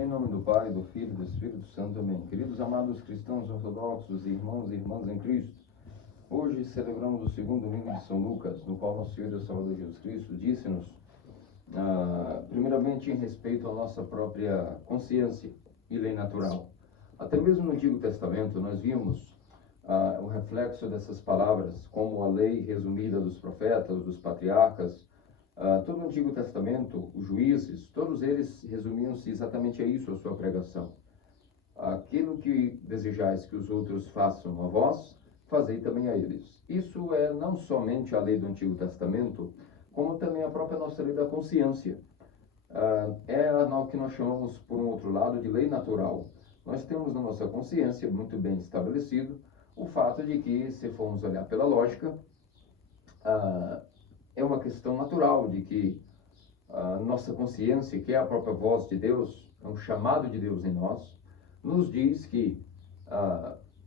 Em nome do Pai, do Filho e do Espírito Santo, amém. Queridos amados cristãos ortodoxos, irmãos e irmãs em Cristo, hoje celebramos o segundo domingo de São Lucas, no qual nosso Senhor e Deus Salvador Jesus Cristo disse-nos, primeiramente em respeito à nossa própria consciência e lei natural. Até mesmo no Antigo Testamento nós vimos o reflexo dessas palavras, como a lei resumida dos profetas, dos patriarcas. Todo o Antigo Testamento, os juízes, todos eles resumiam-se exatamente a isso, a sua pregação. Aquilo que desejais que os outros façam a vós, fazei também a eles. Isso é não somente a lei do Antigo Testamento, como também a própria nossa lei da consciência. É o que nós chamamos, por um outro lado, de lei natural. Nós temos na nossa consciência, muito bem estabelecido, o fato de que, se formos olhar pela lógica, é uma questão natural de que a nossa consciência, que é a própria voz de Deus, é um chamado de Deus em nós, nos diz que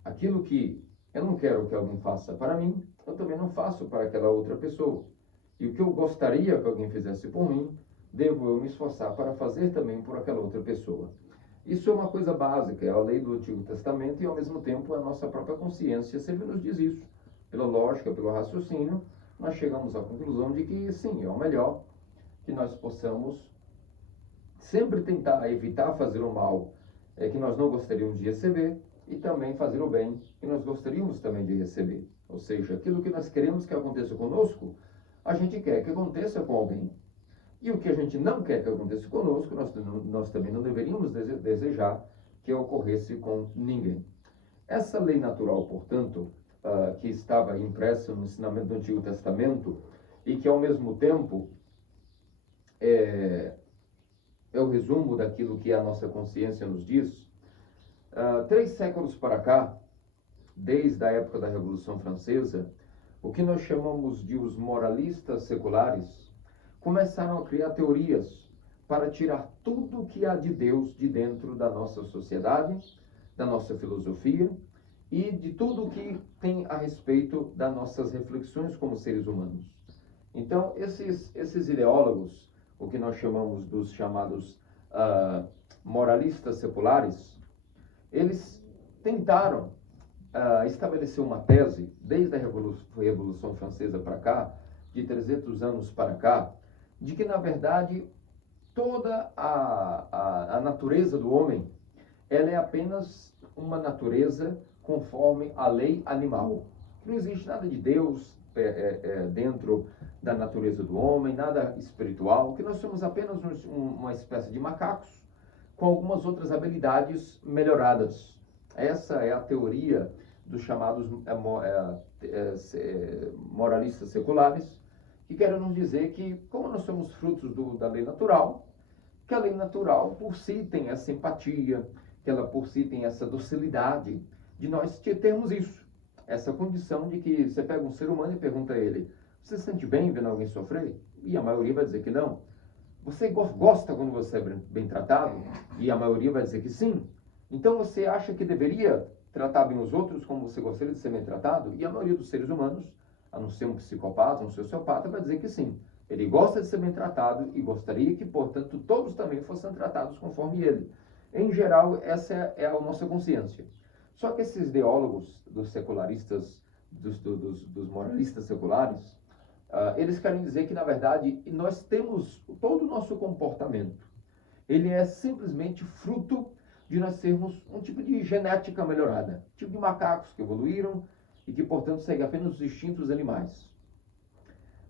aquilo que eu não quero que alguém faça para mim, eu também não faço para aquela outra pessoa. E o que eu gostaria que alguém fizesse por mim, devo eu me esforçar para fazer também por aquela outra pessoa. Isso é uma coisa básica, é a lei do Antigo Testamento e, ao mesmo tempo, a nossa própria consciência sempre nos diz isso. Pela lógica, pelo raciocínio, nós chegamos à conclusão de que, sim, é o melhor que nós possamos sempre tentar evitar fazer o mal que nós não gostaríamos de receber e também fazer o bem que nós gostaríamos também de receber. Ou seja, aquilo que nós queremos que aconteça conosco, a gente quer que aconteça com alguém. E o que a gente não quer que aconteça conosco, nós também não deveríamos desejar que ocorresse com ninguém. Essa lei natural, portanto, que estava impressa no ensinamento do Antigo Testamento e que, ao mesmo tempo, é o resumo daquilo que a nossa consciência nos diz, 3 séculos para cá, desde a época da Revolução Francesa, o que nós chamamos de os moralistas seculares começaram a criar teorias para tirar tudo o que há de Deus de dentro da nossa sociedade, da nossa filosofia e de tudo o que tem a respeito das nossas reflexões como seres humanos. Então, esses ideólogos, o que nós chamamos dos chamados moralistas seculares, eles tentaram estabelecer uma tese, desde a Revolução Francesa para cá, de 300 anos para cá, de que, na verdade, toda a natureza do homem, ela é apenas uma natureza conforme a lei animal. Não existe nada de Deus dentro da natureza do homem, nada espiritual, que nós somos apenas uma espécie de macacos com algumas outras habilidades melhoradas. Essa é a teoria dos chamados moralistas seculares, que querem nos dizer que, como nós somos frutos da lei natural, que a lei natural por si tem essa empatia, que ela por si tem essa docilidade de nós termos isso, essa condição de que você pega um ser humano e pergunta a ele, você se sente bem vendo alguém sofrer? E a maioria vai dizer que não. Você gosta quando você é bem tratado? E a maioria vai dizer que sim. Então você acha que deveria tratar bem os outros como você gostaria de ser bem tratado? E a maioria dos seres humanos, a não ser um psicopata, um sociopata, vai dizer que sim. Ele gosta de ser bem tratado e gostaria que, portanto, todos também fossem tratados conforme ele. Em geral, essa é a nossa consciência. Só que esses ideólogos dos secularistas, dos moralistas seculares, eles querem dizer que, na verdade, nós temos todo o nosso comportamento. Ele é simplesmente fruto de nós sermos um tipo de genética melhorada, tipo de macacos que evoluíram e que, portanto, seguem apenas os instintos animais.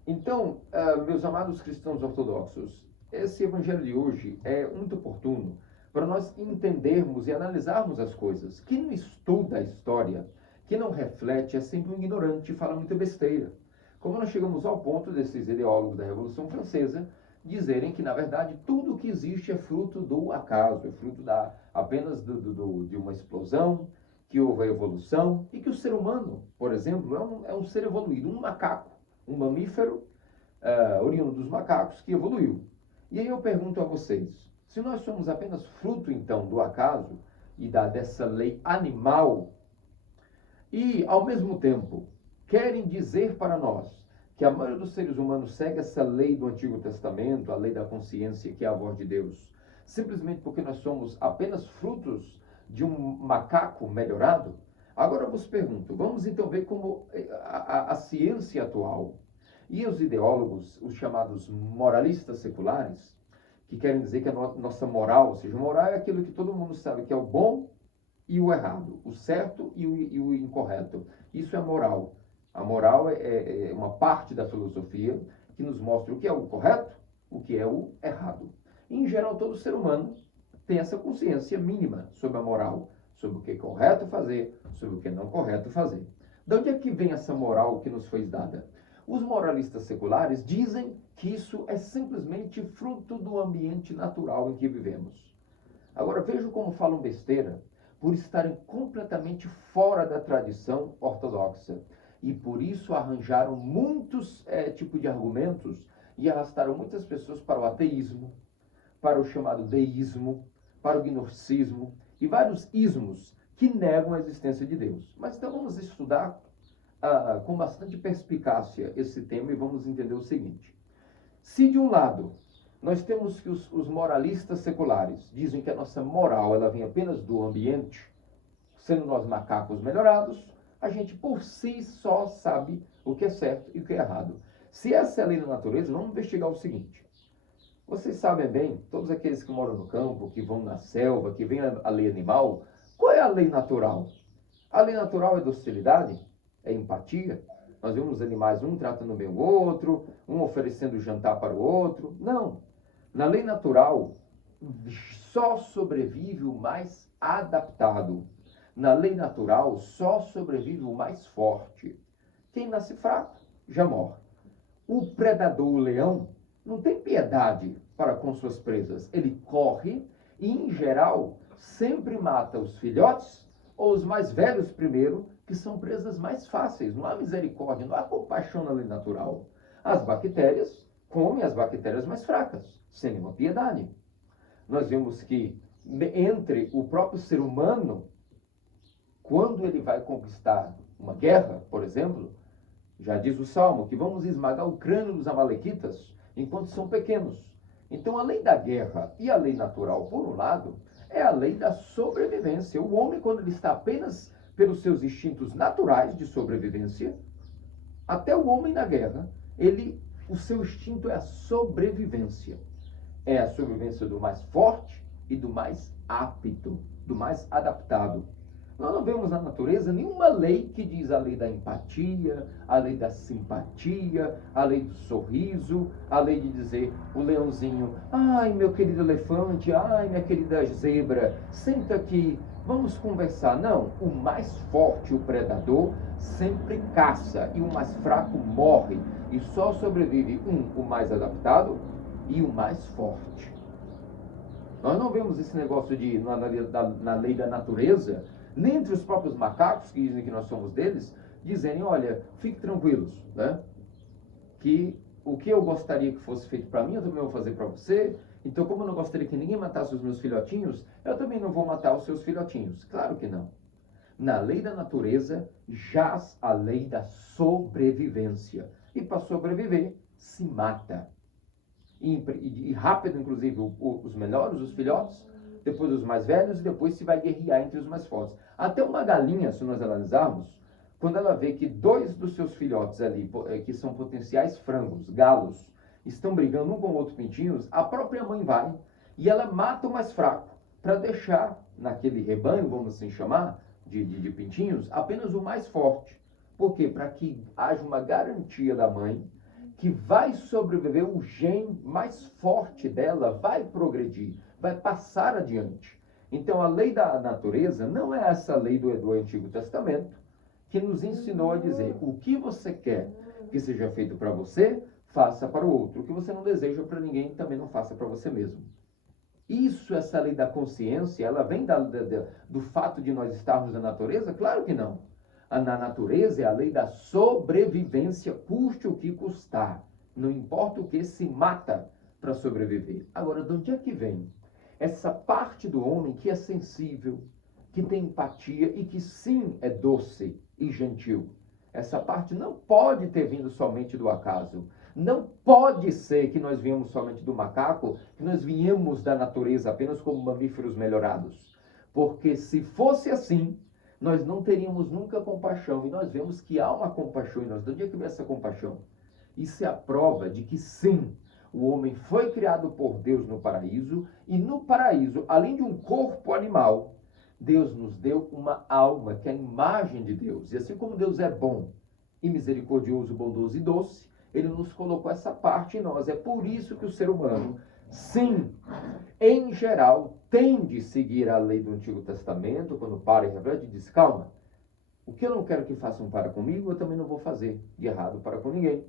Então, meus amados cristãos ortodoxos, esse evangelho de hoje é muito oportuno para nós entendermos e analisarmos as coisas. Quem não estuda a história, quem não reflete, é sempre um ignorante e fala muita besteira. Como nós chegamos ao ponto desses ideólogos da Revolução Francesa dizerem que, na verdade, tudo o que existe é fruto do acaso, é fruto apenas de uma explosão, que houve a evolução, e que o ser humano, por exemplo, é um ser evoluído, um macaco, um mamífero, oriundo dos macacos, que evoluiu. E aí eu pergunto a vocês, se nós somos apenas fruto, então, do acaso e dessa lei animal, e, ao mesmo tempo, querem dizer para nós que a maioria dos seres humanos segue essa lei do Antigo Testamento, a lei da consciência, que é a voz de Deus, simplesmente porque nós somos apenas frutos de um macaco melhorado? Agora eu vos pergunto, vamos então ver como a ciência atual e os ideólogos, os chamados moralistas seculares, que querem dizer que a nossa moral, ou seja, moral é aquilo que todo mundo sabe que é o bom e o errado, o certo e o incorreto. Isso é moral. A moral é uma parte da filosofia que nos mostra o que é o correto, o que é o errado. E, em geral, todo ser humano tem essa consciência mínima sobre a moral, sobre o que é correto fazer, sobre o que é não correto fazer. De onde é que vem essa moral que nos foi dada? Os moralistas seculares dizem que isso é simplesmente fruto do ambiente natural em que vivemos. Agora, veja como falam besteira por estarem completamente fora da tradição ortodoxa. E por isso arranjaram muitos tipos de argumentos e arrastaram muitas pessoas para o ateísmo, para o chamado deísmo, para o gnosticismo e vários ismos que negam a existência de Deus. Mas então vamos estudar com bastante perspicácia esse tema e vamos entender o seguinte. Se de um lado nós temos que os moralistas seculares dizem que a nossa moral ela vem apenas do ambiente, sendo nós macacos melhorados, a gente por si só sabe o que é certo e o que é errado. Se essa é a lei da natureza, vamos investigar o seguinte. Vocês sabem bem, todos aqueles que moram no campo, que vão na selva, que veem a lei animal, qual é a lei natural? A lei natural é docilidade, é empatia. Nós vemos os animais, um tratando bem o outro, um oferecendo jantar para o outro. Não. Na lei natural, só sobrevive o mais adaptado. Na lei natural, só sobrevive o mais forte. Quem nasce fraco, já morre. O predador, o leão, não tem piedade para com suas presas. Ele corre e, em geral, sempre mata os filhotes ou os mais velhos primeiro, que são presas mais fáceis. Não há misericórdia, não há compaixão na lei natural. As bactérias comem as bactérias mais fracas, sem nenhuma piedade. Nós vemos que entre o próprio ser humano, quando ele vai conquistar uma guerra, por exemplo, já diz o Salmo que vamos esmagar o crânio dos amalequitas enquanto são pequenos. Então a lei da guerra e a lei natural, por um lado, é a lei da sobrevivência. O homem, quando ele está apenas pelos seus instintos naturais de sobrevivência, até o homem na guerra, o seu instinto é a sobrevivência. É a sobrevivência do mais forte e do mais apto, do mais adaptado. Nós não vemos na natureza nenhuma lei que diz a lei da empatia, a lei da simpatia, a lei do sorriso, a lei de dizer o leãozinho, ai meu querido elefante, ai minha querida zebra, senta aqui, vamos conversar. Não, o mais forte, o predador, sempre caça e o mais fraco morre. E só sobrevive o mais adaptado e o mais forte. Nós não vemos esse negócio na lei da natureza, nem entre os próprios macacos, que dizem que nós somos deles, dizerem, olha, fique tranquilos, né? Que o que eu gostaria que fosse feito para mim, eu também vou fazer para você. Então, como eu não gostaria que ninguém matasse os meus filhotinhos, eu também não vou matar os seus filhotinhos. Claro que não. Na lei da natureza, jaz a lei da sobrevivência. E para sobreviver, se mata. E rápido, inclusive, os melhores, os filhotes, depois os mais velhos, e depois se vai guerrear entre os mais fortes. Até uma galinha, se nós analisarmos, quando ela vê que 2 dos seus filhotes ali, que são potenciais frangos, galos, estão brigando um com o outro pintinhos, a própria mãe vai e ela mata o mais fraco, para deixar naquele rebanho, vamos assim chamar, de pintinhos, apenas o mais forte. Por quê? Para que haja uma garantia da mãe que vai sobreviver, o gene mais forte dela vai progredir, vai passar adiante. Então, a lei da natureza não é essa lei do Antigo Testamento que nos ensinou a dizer o que você quer que seja feito para você, faça para o outro. O que você não deseja para ninguém, também não faça para você mesmo. Isso, essa lei da consciência, ela vem do fato de nós estarmos na natureza? Claro que não. Na natureza é a lei da sobrevivência, custe o que custar. Não importa o que, se mata para sobreviver. Agora, de onde é que vem essa parte do homem que é sensível, que tem empatia e que sim é doce e gentil? Essa parte não pode ter vindo somente do acaso. Não pode ser que nós viemos somente do macaco, que nós viemos da natureza apenas como mamíferos melhorados. Porque se fosse assim, nós não teríamos nunca compaixão. E nós vemos que há uma compaixão em nós. De onde é que vem essa compaixão? Isso é a prova de que sim, o homem foi criado por Deus no paraíso. E no paraíso, além de um corpo animal, Deus nos deu uma alma, que é a imagem de Deus. E assim como Deus é bom e misericordioso, bondoso e doce, ele nos colocou essa parte em nós. É por isso que o ser humano, sim, em geral, tende a seguir a lei do Antigo Testamento, quando para e reflete, diz, calma, o que eu não quero que façam para comigo, eu também não vou fazer de errado para com ninguém.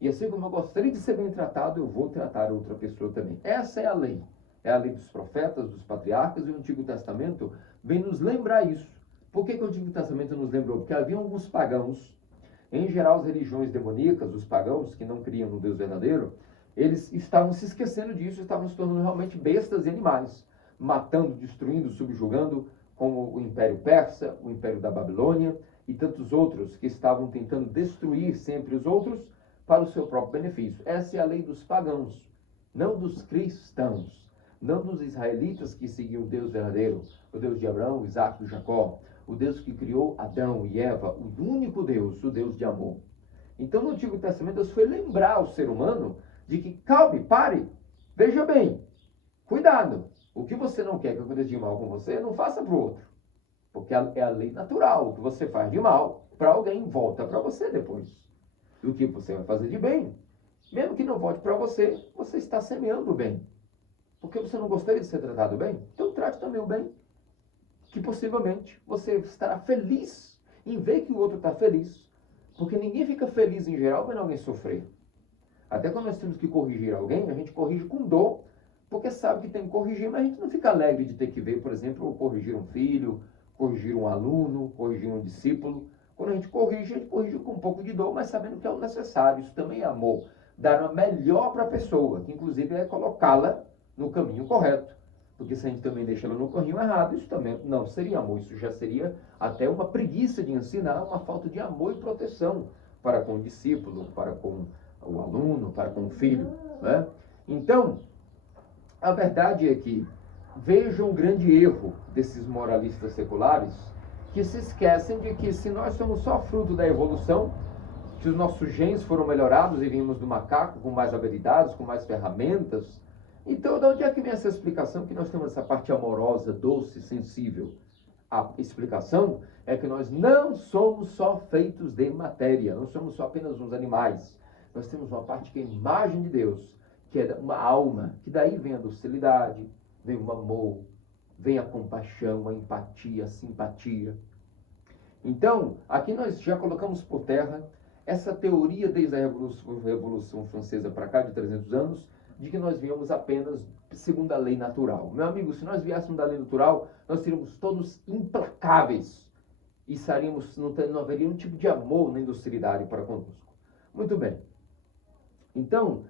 E assim como eu gostaria de ser bem tratado, eu vou tratar outra pessoa também. Essa é a lei. É a lei dos profetas, dos patriarcas, e o Antigo Testamento vem nos lembrar isso. Por que o Antigo Testamento nos lembrou? Porque havia alguns pagãos, em geral as religiões demoníacas, os pagãos que não criam no Deus verdadeiro, eles estavam se esquecendo disso, estavam se tornando realmente bestas e animais, matando, destruindo, subjugando, como o Império Persa, o Império da Babilônia e tantos outros que estavam tentando destruir sempre os outros para o seu próprio benefício. Essa é a lei dos pagãos, não dos cristãos, não dos israelitas que seguiam o Deus verdadeiro, o Deus de Abraão, Isaac e Jacó, o Deus que criou Adão e Eva, o único Deus, o Deus de amor. Então, no Antigo Testamento, Deus foi lembrar ao ser humano de que, calme, pare, veja bem, cuidado. O que você não quer que aconteça de mal com você, não faça para o outro. Porque é a lei natural. O que você faz de mal para alguém, volta para você depois. E o que você vai fazer de bem, mesmo que não volte para você, você está semeando o bem. Porque você não gostaria de ser tratado bem? Então trate também o bem. Que possivelmente você estará feliz em ver que o outro está feliz. Porque ninguém fica feliz em geral vendo alguém sofrer. Até quando nós temos que corrigir alguém, a gente corrige com dor, porque sabe que tem que corrigir, mas a gente não fica alegre de ter que ver, por exemplo, corrigir um filho, corrigir um aluno, corrigir um discípulo. Quando a gente corrige com um pouco de dor, mas sabendo que é o necessário. Isso também é amor. Dar o melhor para a pessoa, que inclusive é colocá-la no caminho correto. Porque se a gente também deixa ela no caminho errado, isso também não seria amor. Isso já seria até uma preguiça de ensinar, uma falta de amor e proteção para com o discípulo, para com o aluno, para com o filho. Né? Então, a verdade é que vejam um grande erro desses moralistas seculares que se esquecem de que se nós somos só fruto da evolução, que os nossos genes foram melhorados e vimos do macaco com mais habilidades, com mais ferramentas, então de onde é que vem essa explicação que nós temos essa parte amorosa, doce, sensível? A explicação é que nós não somos só feitos de matéria, não somos só apenas uns animais. Nós temos uma parte que é a imagem de Deus, que é uma alma, que daí vem a docilidade, vem o amor, vem a compaixão, a empatia, a simpatia. Então, aqui nós já colocamos por terra essa teoria desde a Revolução Francesa para cá, de 300 anos, de que nós viemos apenas segundo a lei natural. Meu amigo, se nós viéssemos da lei natural, nós seríamos todos implacáveis e não haveria nenhum tipo de amor nem docilidade para conosco. Muito bem. Então,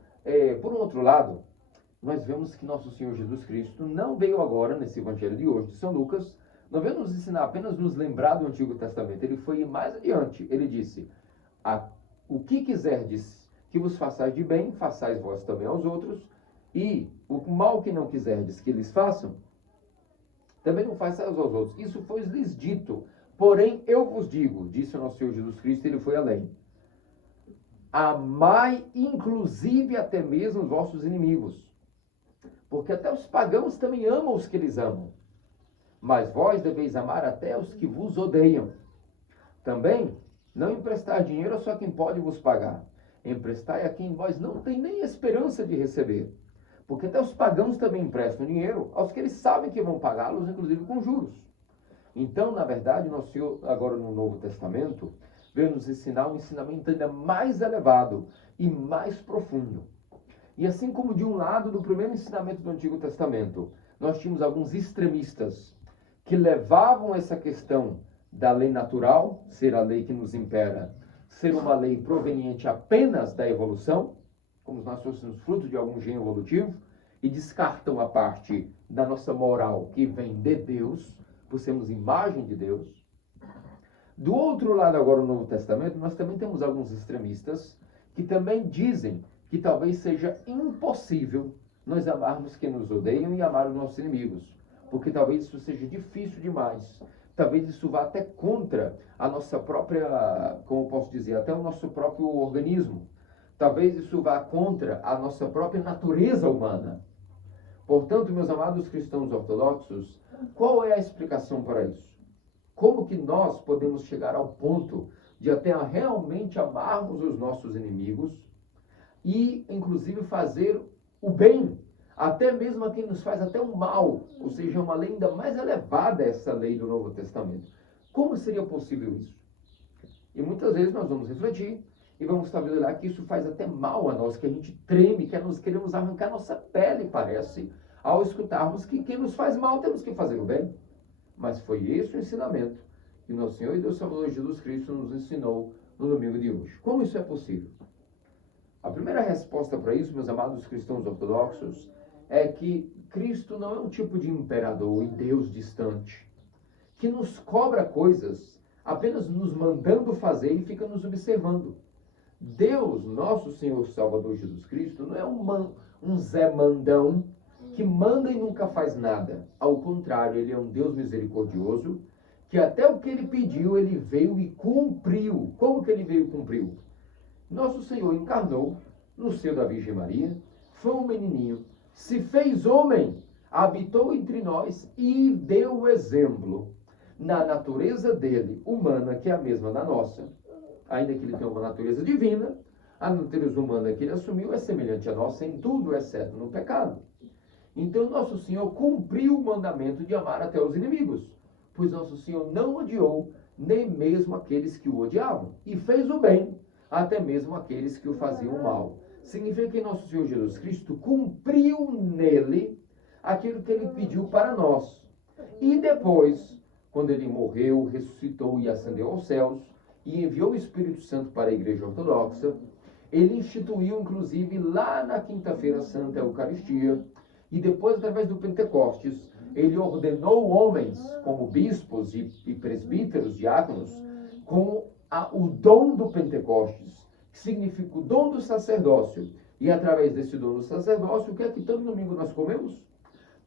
por um outro lado, nós vemos que nosso Senhor Jesus Cristo não veio agora, nesse evangelho de hoje, de São Lucas, não veio nos ensinar apenas nos lembrar do Antigo Testamento. Ele foi mais adiante. Ele disse, o que quiserdes que vos façais de bem, façais vós também aos outros, e o mal que não quiserdes que eles façam, também não façais aos outros. Isso foi-lhes dito. Porém, eu vos digo, disse o nosso Senhor Jesus Cristo, ele foi além. Amai, inclusive, até mesmo os vossos inimigos. Porque até os pagãos também amam os que eles amam. Mas vós deveis amar até os que vos odeiam. Também, não emprestar dinheiro a só quem pode vos pagar. Emprestai a quem vós não tem nem esperança de receber. Porque até os pagãos também emprestam dinheiro aos que eles sabem que vão pagá-los, inclusive com juros. Então, na verdade, nosso Senhor, agora no Novo Testamento, veio nos ensinar um ensinamento ainda mais elevado e mais profundo. E assim como de um lado do primeiro ensinamento do Antigo Testamento, nós tínhamos alguns extremistas que levavam essa questão da lei natural, ser a lei que nos impera, ser uma lei proveniente apenas da evolução, como se nós fôssemos fruto de algum gene evolutivo, e descartam a parte da nossa moral que vem de Deus, por sermos imagem de Deus. Do outro lado, agora, no Novo Testamento, nós também temos alguns extremistas que também dizem que talvez seja impossível nós amarmos quem nos odeiam e amar os nossos inimigos, porque talvez isso seja difícil demais. Talvez isso vá até contra a nossa própria, como eu posso dizer, até o nosso próprio organismo. Talvez isso vá contra a nossa própria natureza humana. Portanto, meus amados cristãos ortodoxos, qual é a explicação para isso? Como que nós podemos chegar ao ponto de até realmente amarmos os nossos inimigos e, inclusive, fazer o bem, até mesmo a quem nos faz até o mal, ou seja, uma lei ainda mais elevada essa lei do Novo Testamento. Como seria possível isso? E muitas vezes nós vamos refletir e vamos estabelecer que isso faz até mal a nós, que a gente treme, que nós queremos arrancar nossa pele, parece, ao escutarmos que quem nos faz mal temos que fazer o bem. Mas foi esse o ensinamento que nosso Senhor e Deus Salvador Jesus Cristo nos ensinou no domingo de hoje. Como isso é possível? A primeira resposta para isso, meus amados cristãos ortodoxos, é que Cristo não é um tipo de imperador e Deus distante, que nos cobra coisas apenas nos mandando fazer e fica nos observando. Deus, nosso Senhor Salvador Jesus Cristo, não é um Zé Mandão que manda e nunca faz nada. Ao contrário, ele é um Deus misericordioso, que até o que ele pediu, ele veio e cumpriu. Como que ele veio e cumpriu? Nosso Senhor encarnou no seio da Virgem Maria, foi um menininho, se fez homem, habitou entre nós e deu o exemplo na natureza dele, humana, que é a mesma da nossa, ainda que ele tenha uma natureza divina, a natureza humana que ele assumiu é semelhante à nossa em tudo, exceto no pecado. Então, nosso Senhor cumpriu o mandamento de amar até os inimigos, pois nosso Senhor não odiou nem mesmo aqueles que o odiavam, e fez o bem, até mesmo aqueles que o faziam mal. Significa que nosso Senhor Jesus Cristo cumpriu nele aquilo que ele pediu para nós. E depois, quando ele morreu, ressuscitou e ascendeu aos céus, e enviou o Espírito Santo para a Igreja Ortodoxa, ele instituiu, inclusive, lá na Quinta-feira Santa, a Eucaristia, e depois, através do Pentecostes, ele ordenou homens, como bispos e presbíteros, diáconos, com o dom do Pentecostes, que significa o dom do sacerdócio. E através desse dom do sacerdócio, o que é que todo domingo nós comemos?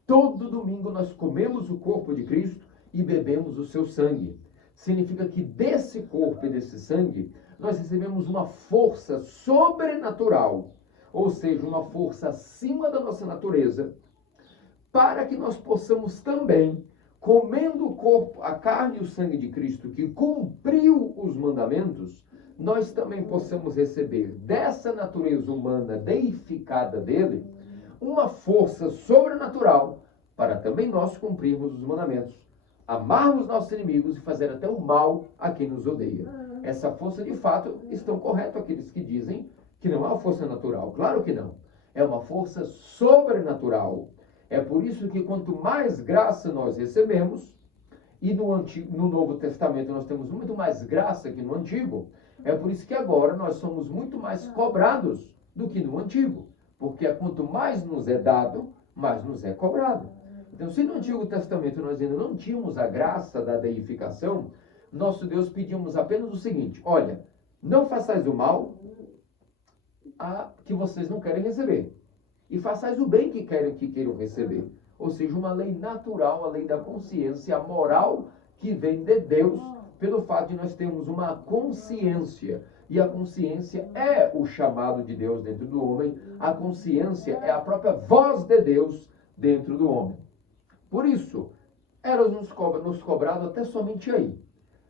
Todo domingo nós comemos o corpo de Cristo e bebemos o seu sangue. Significa que desse corpo e desse sangue, nós recebemos uma força sobrenatural, ou seja, uma força acima da nossa natureza, para que nós possamos também, comendo o corpo, a carne e o sangue de Cristo, que cumpriu os mandamentos, nós também possamos receber dessa natureza humana deificada dele, uma força sobrenatural para também nós cumprirmos os mandamentos, amarmos nossos inimigos e fazer até o mal a quem nos odeia. Essa força, de fato, estão corretos aqueles que dizem que não é uma força natural. Claro que não. É uma força sobrenatural. É por isso que quanto mais graça nós recebemos, e no Novo Testamento nós temos muito mais graça que no Antigo, é por isso que agora nós somos muito mais cobrados do que no Antigo. Porque quanto mais nos é dado, mais nos é cobrado. Então, se no Antigo Testamento nós ainda não tínhamos a graça da deificação, nosso Deus pedimos apenas o seguinte: olha, não façais o mal que vocês não querem receber, e façais o bem que queiram receber. Ou seja, uma lei natural, a lei da consciência, a moral que vem de Deus, pelo fato de nós termos uma consciência. E a consciência é o chamado de Deus dentro do homem, a consciência é a própria voz de Deus dentro do homem. Por isso, era nos cobrado até somente aí.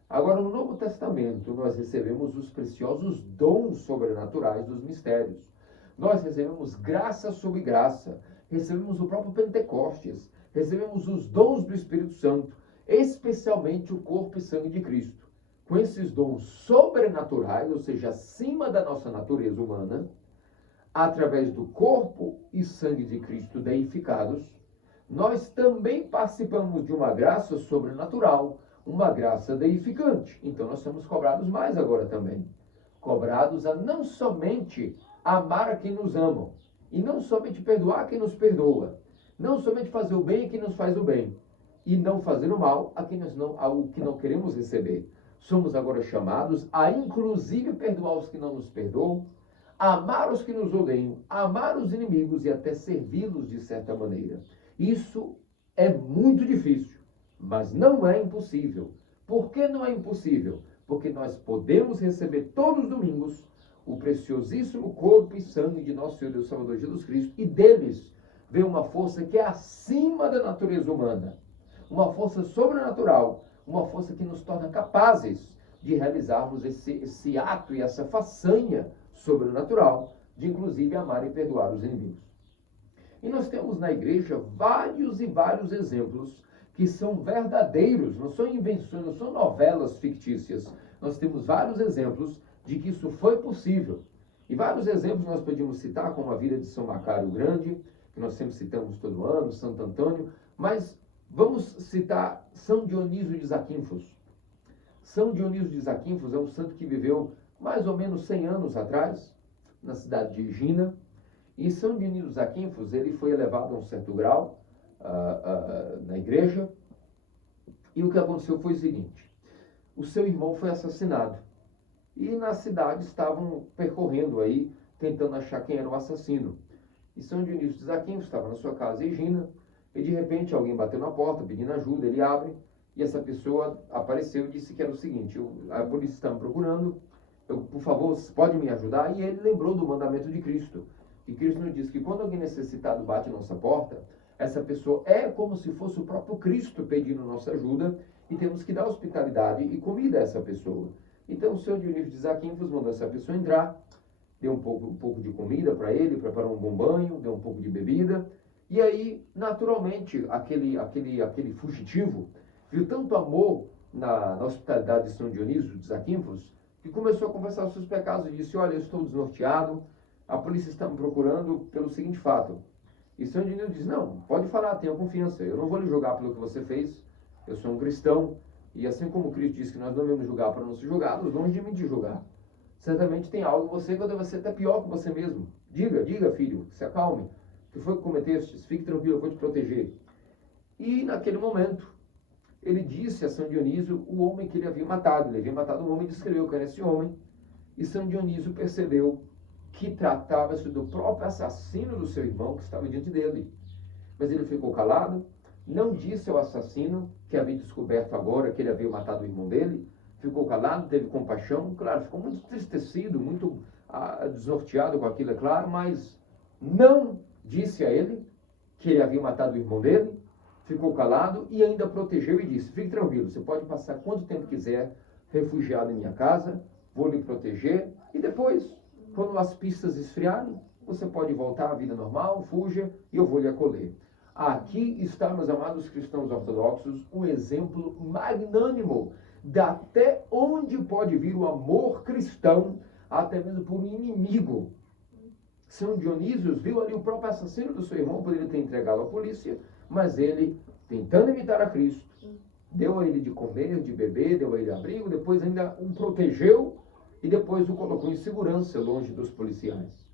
Agora, no Novo Testamento, nós recebemos os preciosos dons sobrenaturais dos mistérios. Nós recebemos graça sobre graça, recebemos o próprio Pentecostes, recebemos os dons do Espírito Santo, especialmente o corpo e sangue de Cristo. Com esses dons sobrenaturais, ou seja, acima da nossa natureza humana, através do corpo e sangue de Cristo deificados, nós também participamos de uma graça sobrenatural, uma graça deificante. Então nós somos cobrados mais agora também. Cobrados a não somente amar a quem nos amam, e não somente perdoar quem nos perdoa, não somente fazer o bem a quem nos faz o bem, e não fazer o mal a quem ao que não queremos receber. Somos agora chamados a inclusive perdoar os que não nos perdoam, amar os que nos odeiam, amar os inimigos e até servi-los de certa maneira. Isso é muito difícil, mas não é impossível. Por que não é impossível? Porque nós podemos receber todos os domingos o preciosíssimo corpo e sangue de nosso Senhor e Salvador Jesus Cristo, e deles vem uma força que é acima da natureza humana, uma força sobrenatural, uma força que nos torna capazes de realizarmos esse ato e essa façanha sobrenatural de, inclusive, amar e perdoar os inimigos. E nós temos na igreja vários e vários exemplos que são verdadeiros, não são invenções, não são novelas fictícias. Nós temos vários exemplos de que isso foi possível. E vários exemplos nós podemos citar, como a vida de São Macário Grande, que nós sempre citamos todo ano, Santo Antônio, mas vamos citar São Dionísio de Zaquinfos. São Dionísio de Zaquinfos é um santo que viveu mais ou menos 100 anos atrás, na cidade de Egina. E São Dionísio de Zaquinfos, ele foi elevado a um certo grau na igreja. E o que aconteceu foi o seguinte: o seu irmão foi assassinado. E na cidade estavam percorrendo aí, tentando achar quem era o assassino. E São Dionísio de Zaquinfos estava na sua casa em Egina, e de repente alguém bateu na porta pedindo ajuda, ele abre, e essa pessoa apareceu e disse que era o seguinte: a polícia está me procurando, por favor, pode me ajudar? E ele lembrou do mandamento de Cristo. E Cristo nos diz que quando alguém necessitado bate a nossa porta, essa pessoa é como se fosse o próprio Cristo pedindo nossa ajuda, e temos que dar hospitalidade e comida a essa pessoa. Então o São Dionísio de Zaquinfos mandou essa pessoa entrar, deu um pouco de comida para ele, preparou um bom banho, deu um pouco de bebida, e aí, naturalmente, aquele fugitivo viu tanto amor na hospitalidade de São Dionísio de Zaquinfos, que começou a confessar os seus pecados e disse: olha, eu estou desnorteado, a polícia está me procurando pelo seguinte fato. E São Dionísio diz: não, pode falar, tenha confiança, eu não vou lhe julgar pelo que você fez, eu sou um cristão, e assim como Cristo disse que nós não devemos julgar para não ser julgados, longe de mim de julgar. Certamente tem algo em você que deve ser até pior que você mesmo. Diga, filho, se acalme. O que foi que cometeste? Fique tranquilo, eu vou te proteger. E naquele momento, ele disse a São Dionísio o homem que ele havia matado. Ele havia matado um homem e descreveu quem era esse homem. E São Dionísio percebeu que tratava-se do próprio assassino do seu irmão que estava diante dele. Mas ele ficou calado, não disse ao assassino, que havia descoberto agora que ele havia matado o irmão dele, ficou calado, teve compaixão, claro, ficou muito entristecido, muito desnorteado com aquilo, é claro, mas não disse a ele que ele havia matado o irmão dele, ficou calado e ainda protegeu e disse: fique tranquilo, você pode passar quanto tempo quiser refugiado em minha casa, vou lhe proteger, e depois, quando as pistas esfriarem, você pode voltar à vida normal, fuja, e eu vou lhe acolher. Aqui está, meus amados cristãos ortodoxos, um exemplo magnânimo de até onde pode vir o amor cristão, até mesmo por um inimigo. São Dionísio viu ali o próprio assassino do seu irmão, poderia ter entregado à polícia, mas ele, tentando imitar a Cristo, deu a ele de comer, de beber, deu a ele abrigo, depois ainda o protegeu e depois o colocou em segurança longe dos policiais.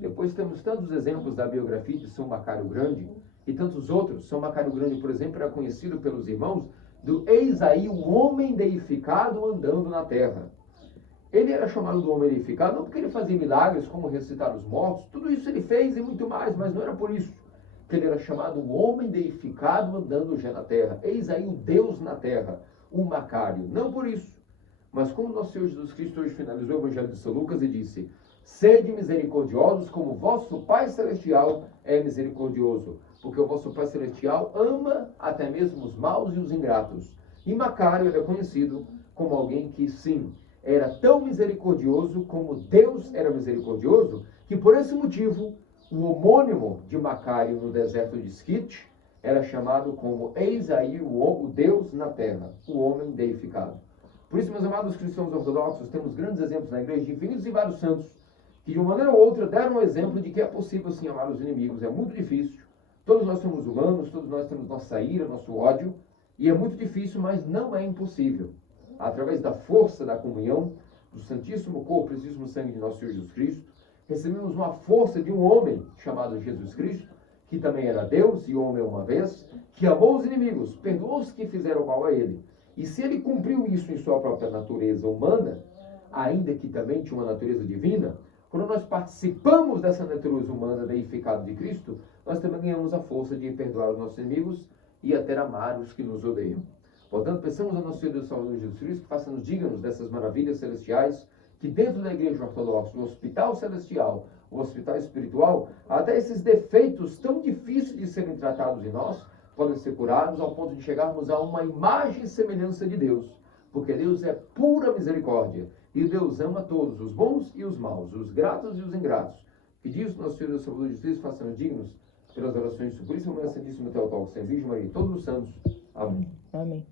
Depois temos tantos exemplos da biografia de São Macário Grande e tantos outros. São Macário Grande, por exemplo, era conhecido pelos irmãos do eis aí o homem deificado andando na terra. Ele era chamado do homem deificado não porque ele fazia milagres como ressuscitar os mortos, tudo isso ele fez e muito mais, mas não era por isso que ele era chamado o homem deificado andando já na terra. Eis aí o Deus na terra, o Macário. Não por isso, mas como nosso Senhor Jesus Cristo hoje finalizou o Evangelho de São Lucas e disse: sede misericordiosos como vosso Pai Celestial é misericordioso, porque o vosso Pai Celestial ama até mesmo os maus e os ingratos. E Macário era conhecido como alguém que, sim, era tão misericordioso como Deus era misericordioso, que por esse motivo, o homônimo de Macário no deserto de Esquite era chamado como eis aí o Deus na terra, o homem deificado. Por isso, meus amados cristãos ortodoxos, temos grandes exemplos na igreja de infinitos e vários santos, que de uma maneira ou outra deram um exemplo de que é possível sim amar os inimigos. É muito difícil. Todos nós somos humanos, todos nós temos nossa ira, nosso ódio, e é muito difícil, mas não é impossível. Através da força da comunhão, do Santíssimo Corpo e Santíssimo Sangue de nosso Senhor Jesus Cristo, recebemos uma força de um homem chamado Jesus Cristo, que também era Deus e homem uma vez, que amou os inimigos, perdoou os que fizeram mal a ele. E se ele cumpriu isso em sua própria natureza humana, ainda que também tinha uma natureza divina, Quando nós participamos dessa natureza humana deificada de Cristo, nós também ganhamos a força de perdoar os nossos inimigos e até amar os que nos odeiam. Portanto, pensamos no nosso Deus Salvador Jesus Cristo, que faça-nos dignos dessas maravilhas celestiais, que dentro da Igreja Ortodoxa, no hospital celestial, o hospital espiritual, até esses defeitos tão difíceis de serem tratados em nós, podem ser curados ao ponto de chegarmos a uma imagem e semelhança de Deus. Porque Deus é pura misericórdia. E Deus ama todos, os bons e os maus, os gratos e os ingratos. Pedimos nosso Senhor Deus Salvador Jesus Cristo, façamos dignos pelas orações do Suplício, Santíssimo Teotocos, sem Virgem Maria e todos os santos. Amém. Amém.